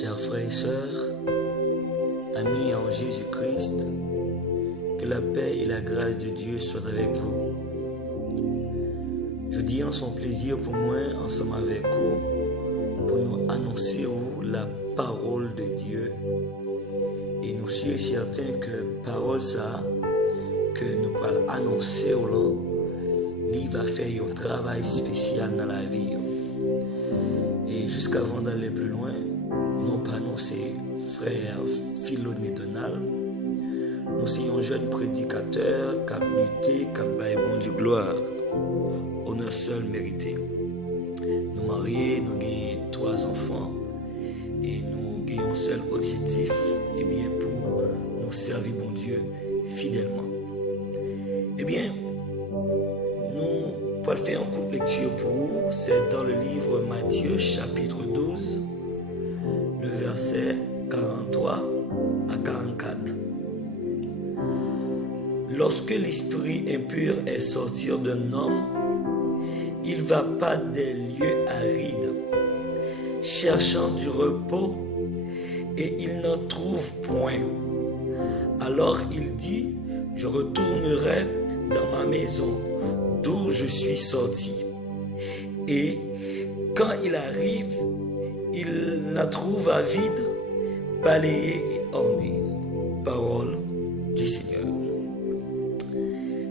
Chers frères et sœurs, amis en Jésus-Christ, que la paix et la grâce de Dieu soient avec vous. Je dis en son plaisir pour moi, ensemble avec vous, pour nous annoncer la parole de Dieu. Et nous sommes certains que parole ça, que nous allons annoncer, il va faire un travail spécial dans la vie. Et jusqu'avant d'aller plus loin, nous pas annoncer frère Philoné Donald. Nous sommes un jeune prédicateur qui a lutté, qui a baillé bon Dieu gloire. Honneur seul mérité. Nous mariés, nous avons 3 enfants et nous avons un seul objectif, et bien pour nous servir bon Dieu fidèlement. Eh bien, nous allons faire une courte lecture pour vous. C'est dans le livre Matthieu chapitre 12, le verset 43 à 44. Lorsque l'esprit impur est sorti d'un homme, il va pas des lieux arides, cherchant du repos, et il n'en trouve point. Alors il dit, je retournerai dans ma maison, d'où je suis sorti. Et quand il arrive, il la trouve vide, balayée et ornée. Parole du Seigneur.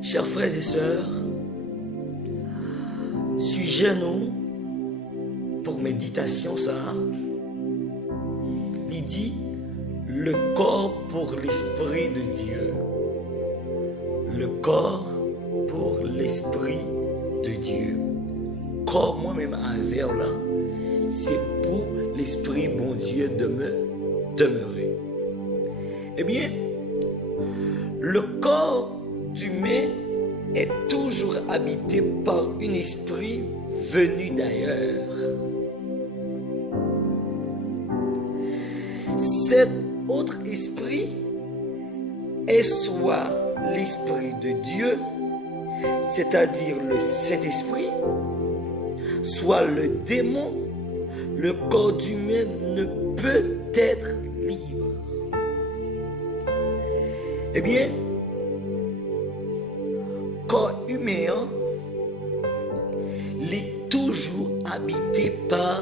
Chers frères et sœurs, sujet nous pour méditation ça, il dit le corps pour l'esprit de Dieu. Le corps pour l'esprit de Dieu. Corps moi-même à verre là, c'est pour l'esprit bon Dieu de me demeurer. Eh bien, le corps humain est toujours habité par un esprit venu d'ailleurs. Cet autre esprit est soit l'esprit de Dieu, c'est-à-dire le Saint-Esprit, soit le démon. Le corps humain ne peut être libre. Eh bien, corps humain, il est toujours habité par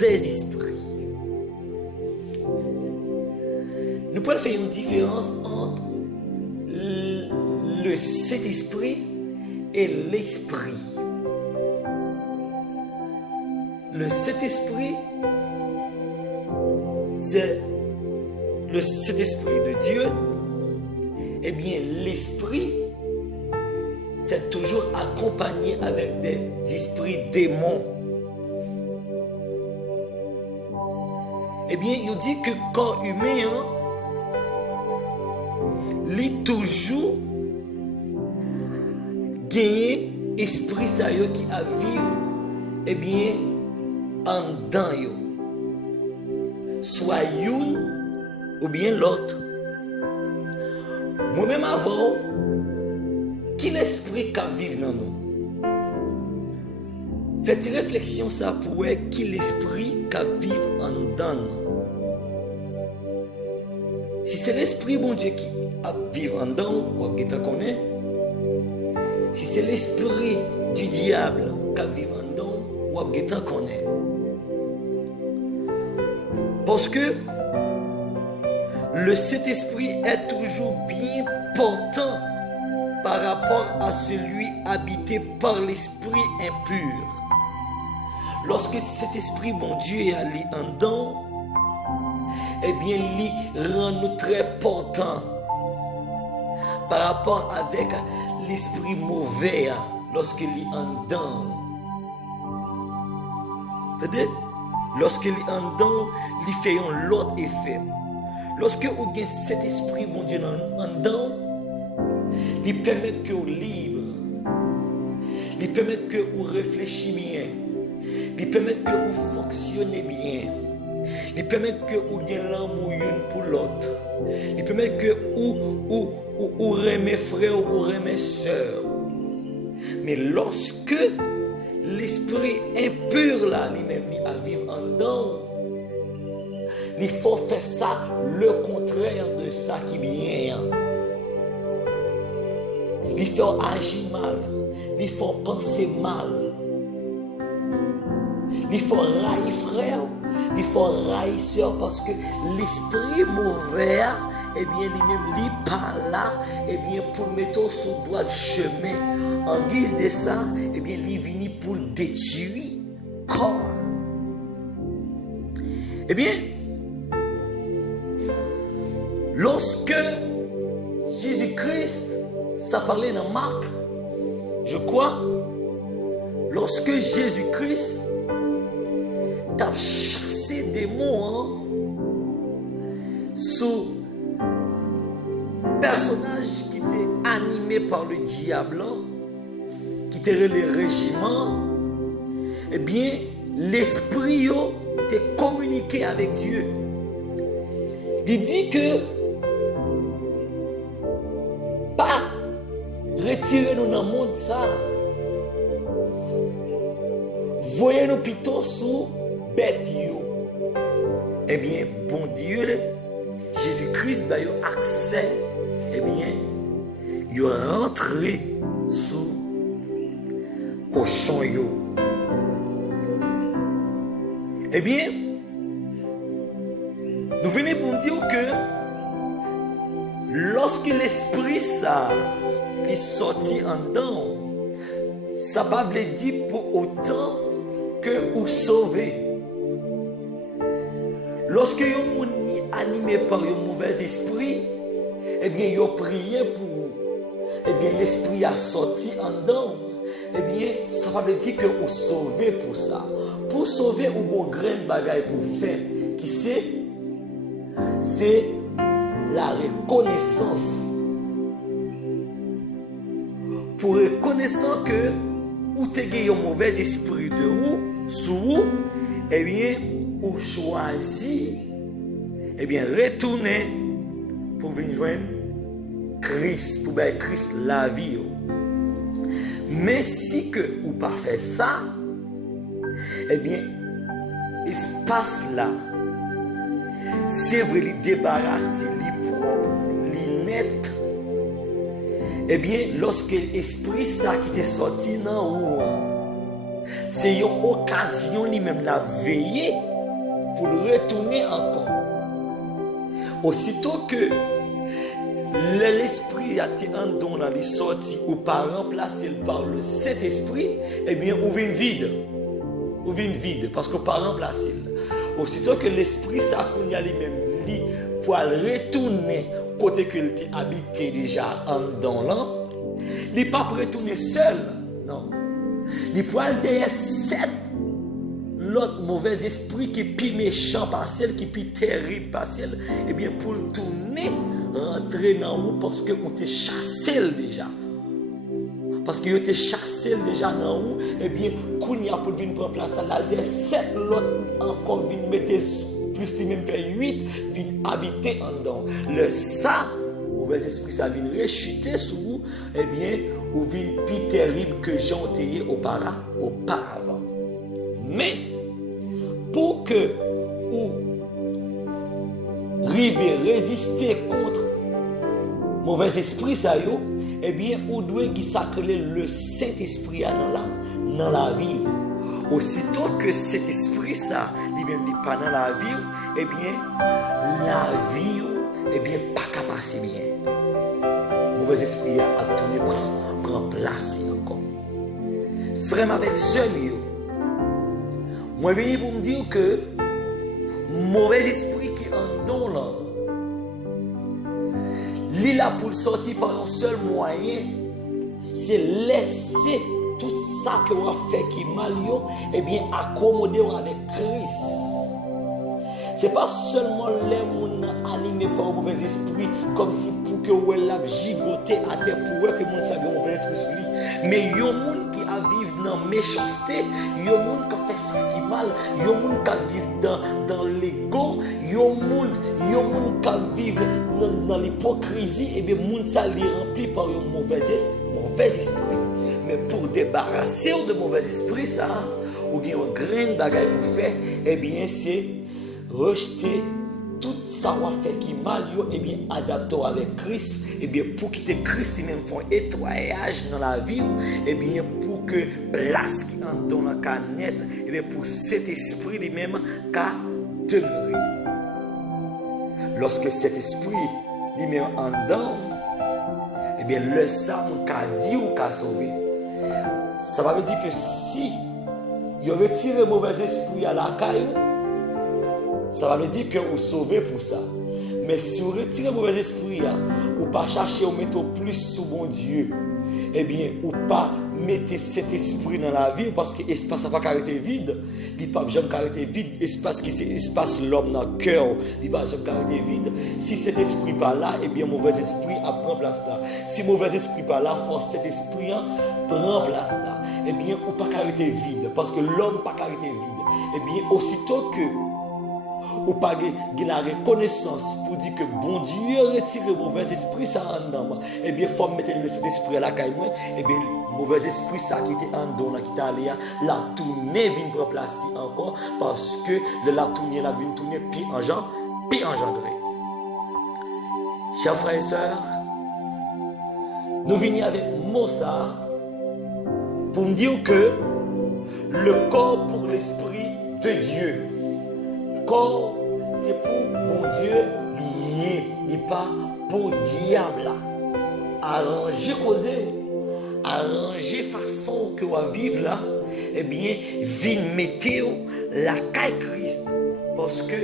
des esprits. Nous pouvons faire une différence entre le Saint-Esprit et l'Esprit. Le Saint-Esprit, c'est le Saint-Esprit de Dieu. Eh bien, l'Esprit, c'est toujours accompagné avec des esprits démons. Eh bien, il dit que le corps humain, il est toujours gagné esprit sérieux qui a vivre, eh bien, en dedans yo. Soit une ou bien l'autre. Moi-même avant, qui l'esprit qui vit dans nous? Faites réflexion ça pour qui l'esprit qui vit en dedans. Si c'est l'esprit bon Dieu qui vit en dedans, ou qui te connaît. Si c'est l'esprit du diable qui vit en dedans, ou qui te connaît. Parce que le Saint-Esprit est toujours bien portant par rapport à celui habité par l'esprit impur. Lorsque cet esprit, bon Dieu, est allé en dedans, eh bien, il rend nous très portants par rapport avec l'esprit mauvais lorsqu'il est en dedans. C'est-à-dire, lorsqu'il est en dedans, il fait un autre effet. Lorsque vous avez cet esprit, mon Dieu, en dedans, il permet que vous libre. Il permet que vous réfléchissez bien. Il permet que vous fonctionnez bien. Il permet que vous ayez l'amour une pour l'autre. Il permet que vous aimez frère ou aimez sœur. Mais lorsque l'esprit impur là, lui-même, à vivre en dedans, il faut faire ça, le contraire de ça qui vient. Il faut agir mal, il faut penser mal. Il faut railler frère, il faut railler soeur parce que l'esprit mauvais, eh bien, lui-même, il pas là, eh bien, pour mettre sur le droit de chemin. En guise de ça, eh bien, il vient pour détruire corps. Eh bien, lorsque Jésus-Christ, ça parlait dans Marc, je crois, lorsque Jésus-Christ t'a chassé des mots sous personnage qui était animé par le diable, qui était le régiment, eh bien, l'esprit était communiqué avec Dieu. Il dit que pas retirer-nous dans le monde ça. Voyez-nous plutôt sous bête. Eh bien, bon Dieu, Jésus-Christ a eu accès, eh bien, il est rentré sous cochon. Eh bien, nous venons pour dire que lorsque l'esprit ça est sorti en dedans, ça ne veut pas dire pour autant que vous sauvez. Lorsque vous êtes animé par un mauvais esprit, eh bien, vous priez pour vous. Eh bien, l'esprit a sorti en dedans. Eh bien, ça veut dire que vous sauvez pour ça. Pour sauver, vous avez une grande bagaille pour faire. Qui c'est? C'est la reconnaissance. Pour reconnaissant que vous avez un mauvais esprit de vous, sous vous, eh bien, vous choisissez, eh bien, retourner pour venir joindre Christ, pour faire Christ la vie. Mais si que vous ne pas fait ça, eh bien, l'espace là, c'est vrai, il débarrasser, il propre, il net. Eh bien, lorsque l'esprit ça qui est sorti dans vous, c'est une occasion lui-même la veiller pour le retourner encore. Aussitôt que l'esprit a été en don dans les sorties ou par remplacer par le Saint-Esprit, eh bien, on vient vide. On vient vide parce qu'on par remplacer. Aussitôt que l'esprit ça qu'on y a lui-même lit pour retourner côté qu'il était habité déjà en don là, il n'est pas pour retourner seul, non. Il peut aller derrière sept l'autre mauvais esprit qui est plus méchant partiel, qui est plus terrible partiel, eh bien pour le tourner, rentrer dans vous parce que vous êtes chassé déjà. Parce que vous êtes chassé déjà dans vous, eh bien, quand il y a pour venir prendre place à la sept l'autre encore viennent mettre plus de même fait 8, viennent habiter en dedans. Le ça, mauvais esprit, ça vient rechuter sur vous, eh bien, ou vient plus terrible que j'en ai auparavant. Mais, pour que vous arriviez à résister contre mauvais esprit, ça y est, eh bien, vous devez sacrer le Saint-Esprit dans la vie. Aussitôt que cet esprit, ça, lui-même, n'est pas dans la vie, eh bien, la vie, eh bien, pas qu'à passer bien. Mauvais esprit a tourné prend place encore. Frère avec sœur, moi, je viens pour me dire que mauvais esprit qui est en don là, il a pour sortir par un seul moyen, c'est laisser tout ça que on a fait qui est mal, et bien accommoder avec Christ. Ce n'est pas seulement les gens animés par un mauvais esprit, comme si pour que vous l'a gigoté à terre pour que les gens savent un mauvais esprit sur lui. Mais il y a des gens qui vivent dans la méchanceté, il y a des gens qui font ça qui est mal, il y a des gens qui vivent dans l'ego, il y a des gens qui vivent dans l'hypocrisie, et bien les gens sont remplis par un mauvais esprit. Mais pour débarrasser de mauvais esprit, ça, ou bien un grand bagage pour faire, eh bien c'est rejeter tout ça va faire qui mal, et bien, adapté avec Christ, et bien, pour quitter Christ, il même font nettoyage dans la vie, et bien, pour que place qui entre dans la canette, et bien, pour cet esprit lui-même, qu'à demeurer. Lorsque cet esprit lui-même en dedans, eh bien, le sang qu'a dit ou qu'a sauvé. Ça veut dire que si il retire le mauvais esprit à la caille, ça veut dire que vous sauvez pour ça. Mais si vous retirez le mauvais esprit, ou pas chercher à mettre plus sous bon Dieu, eh bien, ou pas mettre cet esprit dans la vie, parce que l'espace n'a pas caractère vide. Il n'y a pas de caractère vide, espace qui c'est espace l'homme dans le cœur, il n'y a pas de caractère vide. Si cet esprit pas là, eh bien mauvais esprit prend place là. Si mauvais esprit pas là, force cet esprit prend place là. Eh bien, ou pas caractère vide, parce que l'homme pas caractère vide. Eh bien, aussitôt que ou pas la reconnaissance pour dire que bon Dieu retire le mauvais esprit ça en dedans, eh bien, il faut mettre cet esprit à la caille, eh bien, mauvais esprit ça qui était en dedans, qui était allé, la tournée vient pour placer encore, parce que la tournée la vient tourner, puis engendrer. Chers frères et sœurs, nous venons avec mot ça pour me dire que le corps pour l'esprit de Dieu. Corps, c'est pour bon Dieu lié, n'est pas pour diable. Arranger causer, arranger façon que vous vivre là, eh bien, vin mettez la caille Christ, parce que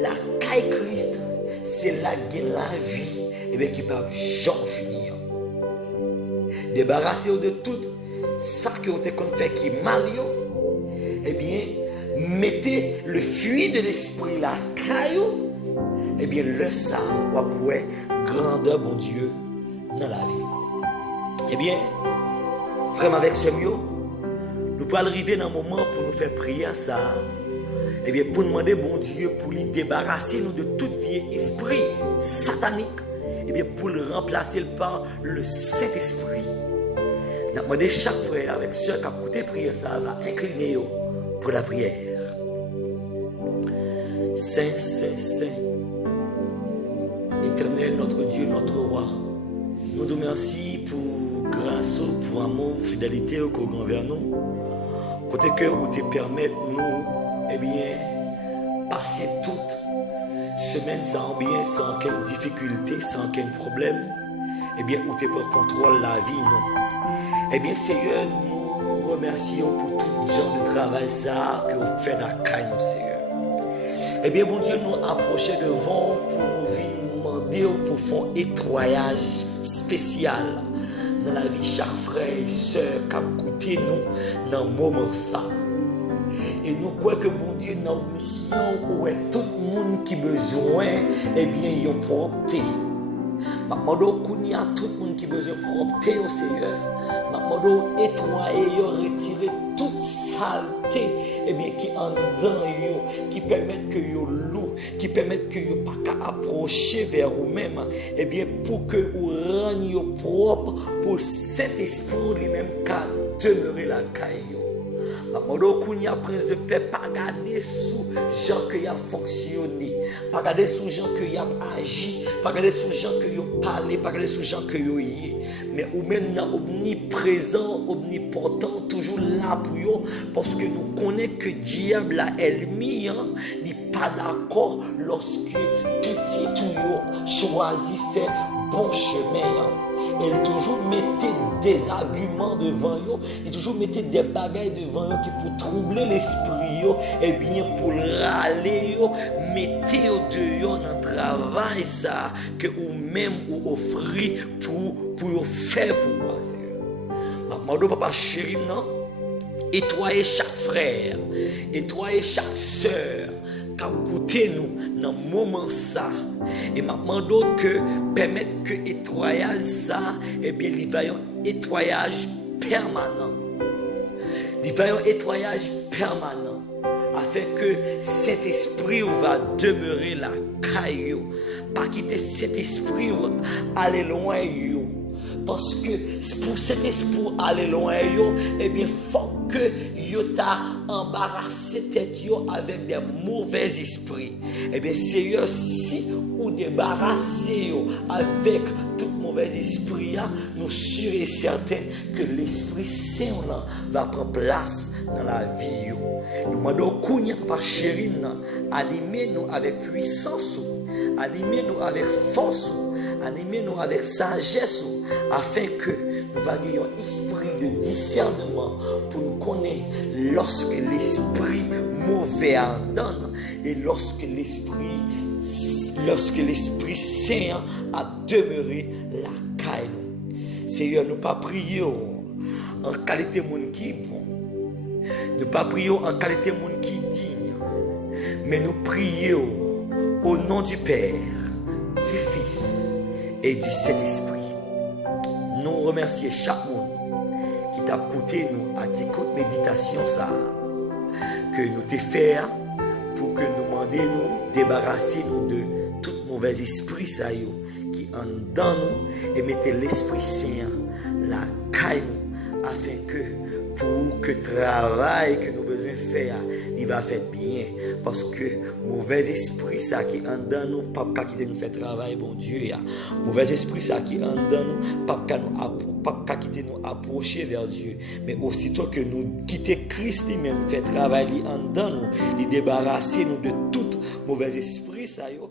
la caille Christ, c'est la vie, eh bien, qui ne peut jamais finir. Débarrassez-vous de tout ça que vous avez fait qui est mal, eh bien, mettez le fruit de l'esprit là, caillou, eh bien, le sang va pouvoir grandeur, bon Dieu, dans la vie. Eh bien, frère, avec ce mieux, nous pouvons arriver dans un moment pour nous faire prier à ça. Eh bien, pour demander, bon Dieu, pour lui débarrasser nous de tout vieux esprit satanique, eh bien, pour le remplacer par le Saint-Esprit. Nous avons demandé chaque frère avec ceux qui ont écouté prier ça, va incliner pour la prière. Saint, Saint, Saint, Éternel, notre Dieu, notre Roi, nous te remercions pour grâce, pour amour, fidélité qu'on a envers nous. Côté que vous te permettez nous, eh bien, passer toute semaine sans bien, sans aucune difficulté, sans aucun problème, eh bien, vous te prend contrôle la vie, nous. Eh bien, Seigneur, nous remercions pour tout genre de travail ça que vous faites dans la caille, Seigneur. Eh bien, bon Dieu, nous approcher devant pour nous venir demander pour faire un nettoyage spécial dans la vie chaque frère et soeur qui a écouté nous dans le moment ça. Et nous croyons que bon Dieu, dans notre mission, où est tout le monde qui a besoin, eh bien, ils ont propreté. Maintenant, il y a tout le monde qui a besoin de propreté au Seigneur. Maintenant, nettoyer, retirer toute saleté, eh bien, qui en dedans, qui permettent que vous loup, qui permettent que vous pas qu'à approcher vers vous-même, eh bien, pour que vous rendiez propre, pour cet esprit lui-même qu'à demeurer la caille. Maintenant, il y a prince de paix, pas regarder sous gens qui a fonctionné, pas regarder sous gens qui a agi, pas regarder sous gens qui ont parlé, pas regarder sous gens qui ont y. Mais ou même omniprésent, omnipotent, toujours là pour eux, parce que nous connaissons que le diable, l'ennemi, n'est pas d'accord lorsque petit tout choisit faire bon chemin. Elle toujours mettait des arguments devant eux, et toujours mettait des bagailles devant eux qui pour troubler l'esprit, et bien pour râler, mettez dehors dans le travail ça que vous-même vous offrez pour faire pour moi, Seigneur. Maman, papa chéri, non? Nettoyez chaque frère, nettoyez chaque soeur, écoutez nous dans le moment ça. Et maintenant que permettre que nettoyage ça, eh bien, il va y avoir un nettoyage permanent. Il va y avoir un nettoyage permanent. Afin que cet esprit va demeurer la caillou. Pas quitter cet esprit aller loin. parce que pour cet esprit aller loin, eh bien, faut que yo t'a embarrassé tête yo avec des mauvais esprits. Eh bien, Seigneur, si ou débarrasser yo avec tout mauvais esprit, nous sûrs et certains que l'Esprit Saint là va prendre place dans la vie. Nous demandons Kounia, Papa chéri, animez-nous avec puissance, animez-nous avec force, animez-nous avec sagesse, afin que nous ayons un esprit de discernement pour nous connaître lorsque l'esprit mauvais en donne et lorsque l'Esprit Saint a demeuré la caille. Seigneur, nous pas prier en qualité monde qui bon. Nous pas prier en qualité monde qui digne. Mais nous prions au nom du Père, du Fils et du Saint-Esprit. Nous remercions chaque monde qui t'a écouté nous à tes méditation ça que nous te faire pour que nous demandions nous débarrasser nous de tout mauvais esprit ça qui en dans nous et mettez l'Esprit Saint la caille nous afin que pour que le travail que nous besoin faire il va faire bien parce que mauvais esprit ça qui en dans nous pas quitter nous faire travail bon Dieu ya mauvais esprit ça qui en dans nous pas quitter nous approcher vers Dieu mais aussitôt que nous quitter Christ lui-même fait travail en dans nous il débarrasser nous de tout mauvais esprit ça yo